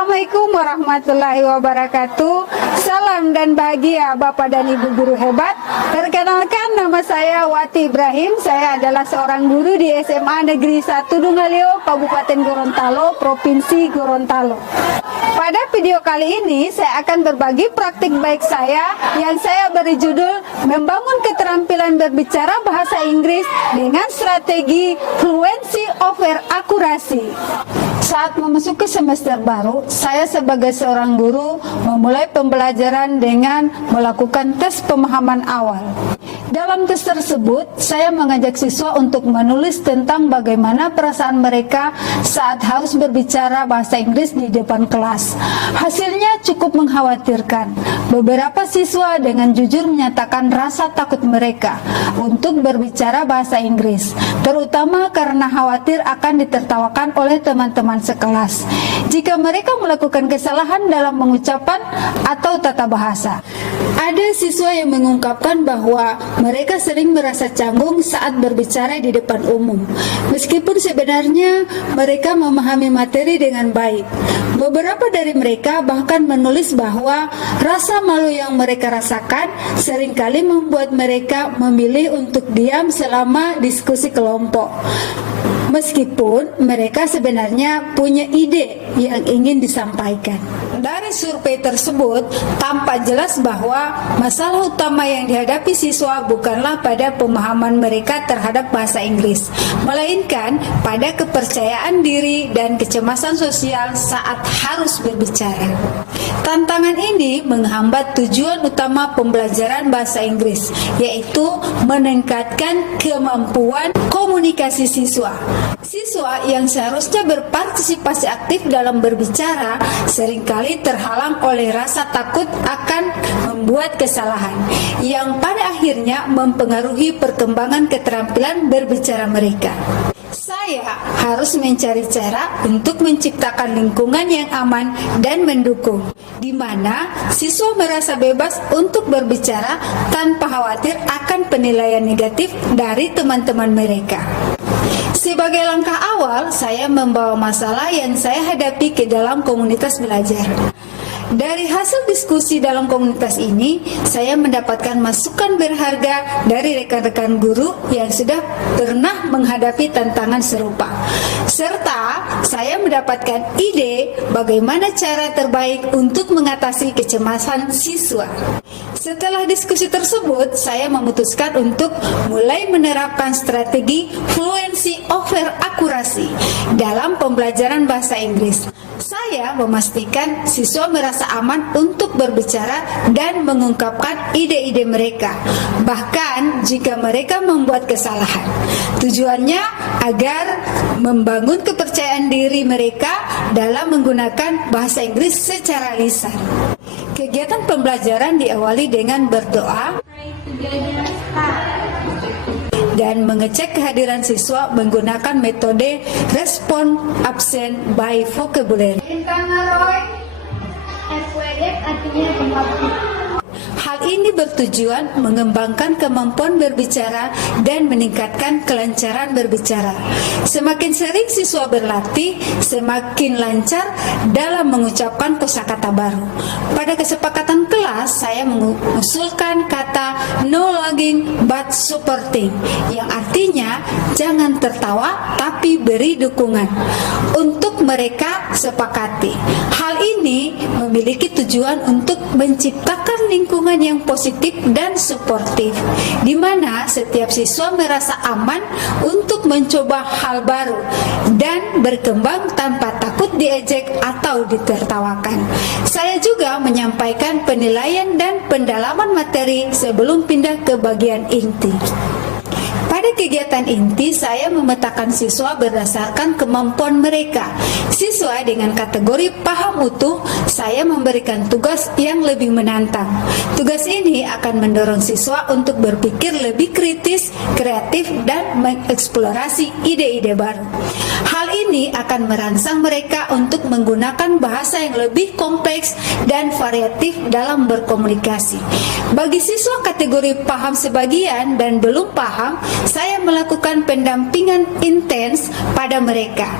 Assalamualaikum warahmatullahi wabarakatuh. Salam dan bahagia Bapak dan Ibu guru hebat. Perkenalkan, nama saya Wati Ibrahim. Saya adalah seorang guru di SMA Negeri 1 Dungaleo, Kabupaten Gorontalo, Provinsi Gorontalo. Pada video kali ini saya akan berbagi praktik baik saya yang saya beri judul Membangun Keterampilan Berbicara Bahasa Inggris dengan Strategi Fluency over Akurasi. Saat memasuki semester baru, saya sebagai seorang guru memulai pembelajaran dengan melakukan tes pemahaman awal. Dalam tes tersebut, saya mengajak siswa untuk menulis tentang bagaimana perasaan mereka saat harus berbicara bahasa Inggris di depan kelas. Hasilnya cukup mengkhawatirkan. Beberapa siswa dengan jujur menyatakan rasa takut mereka untuk berbicara bahasa Inggris, terutama karena khawatir akan ditertawakan oleh teman-teman sekelas jika mereka melakukan kesalahan dalam mengucapkan atau tata bahasa. Ada siswa yang mengungkapkan bahwa mereka sering merasa canggung saat berbicara di depan umum, meskipun sebenarnya mereka memahami materi dengan baik. Beberapa dari mereka bahkan menulis bahwa rasa malu yang mereka rasakan seringkali membuat mereka memilih untuk diam selama diskusi kelompok, meskipun mereka sebenarnya punya ide yang ingin disampaikan. Dari survei tersebut, tampak jelas bahwa masalah utama yang dihadapi siswa bukanlah pada pemahaman mereka terhadap bahasa Inggris, melainkan pada kepercayaan diri dan kecemasan sosial saat harus berbicara. Tantangan ini menghambat tujuan utama pembelajaran bahasa Inggris, yaitu meningkatkan kemampuan komunikasi siswa. Siswa yang seharusnya berpartisipasi aktif dalam berbicara seringkali terhalang oleh rasa takut akan membuat kesalahan yang pada akhirnya mempengaruhi perkembangan keterampilan berbicara mereka. Saya harus mencari cara untuk menciptakan lingkungan yang aman dan mendukung, di mana siswa merasa bebas untuk berbicara tanpa khawatir akan penilaian negatif dari teman-teman mereka. Sebagai langkah awal, saya membawa masalah yang saya hadapi ke dalam komunitas belajar. Dari hasil diskusi dalam komunitas ini, saya mendapatkan masukan berharga dari rekan-rekan guru yang sudah pernah menghadapi tantangan serupa. Serta saya mendapatkan ide bagaimana cara terbaik untuk mengatasi kecemasan siswa. Setelah diskusi tersebut, saya memutuskan untuk mulai menerapkan strategi fluency over akurasi dalam pembelajaran bahasa Inggris. Saya memastikan siswa merasa aman untuk berbicara dan mengungkapkan ide-ide mereka, bahkan jika mereka membuat kesalahan. Tujuannya agar membangun kepercayaan diri mereka dalam menggunakan bahasa Inggris secara lisan. Kegiatan pembelajaran diawali dengan berdoa dan mengecek kehadiran siswa menggunakan metode respon absent by vocabulary. Hal ini bertujuan mengembangkan kemampuan berbicara dan meningkatkan kelancaran berbicara. Semakin sering siswa berlatih, semakin lancar dalam mengucapkan kosakata baru. Pada kesepakatan kelas, saya mengusulkan kata no lagging but supporting, yang artinya jangan tertawa tapi beri dukungan. Untuk mereka sepakati. Hal ini memiliki tujuan untuk menciptakan lingkungan yang positif dan suportif, di mana setiap siswa merasa aman untuk mencoba hal baru dan berkembang tanpa takut diejek atau ditertawakan. Saya juga menyampaikan penilaian dan pendalaman materi sebelum pindah ke bagian inti. Pada kegiatan inti, saya memetakan siswa berdasarkan kemampuan mereka. Siswa dengan kategori paham utuh, saya memberikan tugas yang lebih menantang. Tugas ini akan mendorong siswa untuk berpikir lebih kritis, kreatif, dan mengeksplorasi ide-ide baru. Hal ini akan merangsang mereka untuk menggunakan bahasa yang lebih kompleks dan variatif dalam berkomunikasi. Bagi siswa kategori paham sebagian dan belum paham, saya melakukan pendampingan intens pada mereka.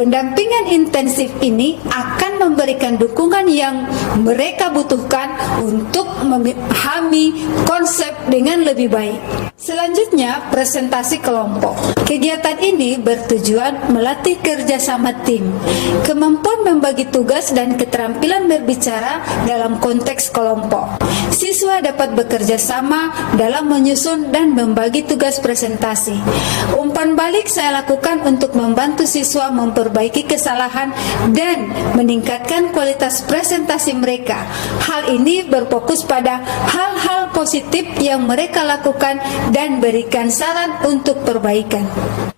Pendampingan intensif ini akan memberikan dukungan yang mereka butuhkan untuk memahami konsep dengan lebih baik. Selanjutnya, presentasi kelompok. Kegiatan ini bertujuan melatih kerjasama tim, kemampuan membagi tugas dan keterampilan berbicara dalam konteks kelompok. Siswa dapat bekerja sama dalam menyusun dan membagi tugas presentasi. Umpan balik saya lakukan untuk membantu siswa memperbaiki kesalahan dan meningkatkan kualitas presentasi mereka. Hal ini berfokus pada hal-hal positif yang mereka lakukan dan berikan saran untuk perbaikan.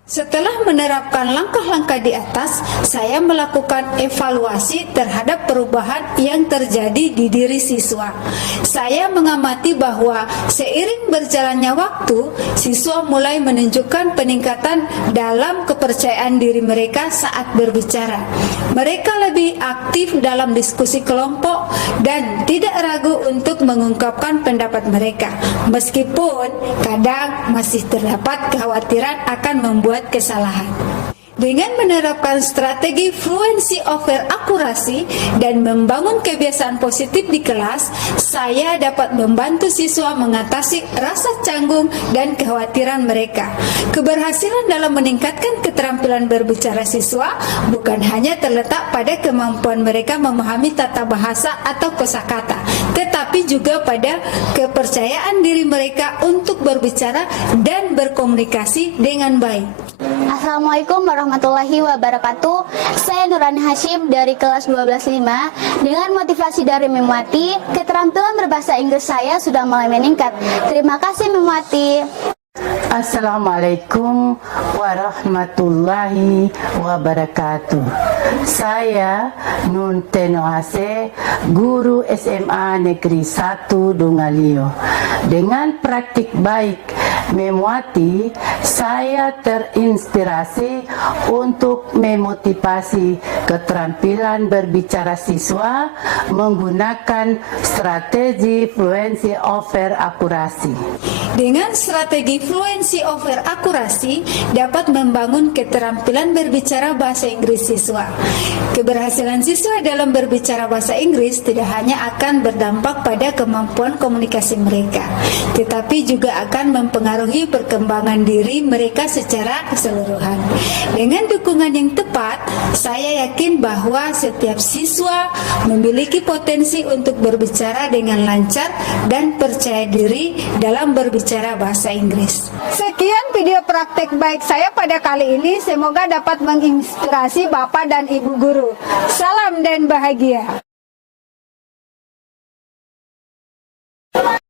Setelah menerapkan langkah-langkah di atas, saya melakukan evaluasi terhadap perubahan yang terjadi di diri siswa. Saya mengamati bahwa seiring berjalannya waktu, siswa mulai menunjukkan peningkatan dalam kepercayaan diri mereka saat berbicara. Mereka lebih aktif dalam diskusi kelompok dan tidak ragu untuk mengungkapkan pendapat mereka, meskipun kadang masih terdapat kekhawatiran akan membuat kesalahan. Dengan menerapkan strategi fluency over akurasi dan membangun kebiasaan positif di kelas, saya dapat membantu siswa mengatasi rasa canggung dan kekhawatiran mereka. Keberhasilan dalam meningkatkan keterampilan berbicara siswa bukan hanya terletak pada kemampuan mereka memahami tata bahasa atau kosakata, tetapi juga pada kepercayaan diri mereka untuk berbicara dan berkomunikasi dengan baik. Assalamualaikum warahmatullahi wabarakatuh. Saya Nurani Hashim dari kelas 12.5. Dengan motivasi dari Memwati, keterampilan berbahasa Inggris saya sudah mulai meningkat. Terima kasih Memwati. Assalamualaikum warahmatullahi wabarakatuh. Saya Nun Tenoase, guru SMA Negeri 1 Dungalio. Dengan praktik baik Memwati, saya terinspirasi untuk memotivasi keterampilan berbicara siswa menggunakan strategi fluency over akurasi. Dengan strategi fluency over akurasi dapat membangun keterampilan berbicara bahasa Inggris siswa. Keberhasilan siswa dalam berbicara bahasa Inggris tidak hanya akan berdampak pada kemampuan komunikasi mereka, tetapi juga akan mempengaruhi perkembangan diri mereka secara keseluruhan. Dengan dukungan yang tepat, saya yakin bahwa setiap siswa memiliki potensi untuk berbicara dengan lancar dan percaya diri dalam berbicara bahasa Inggris. Sekian video praktek baik saya pada kali ini, semoga dapat menginspirasi Bapak dan Ibu guru. Salam dan bahagia.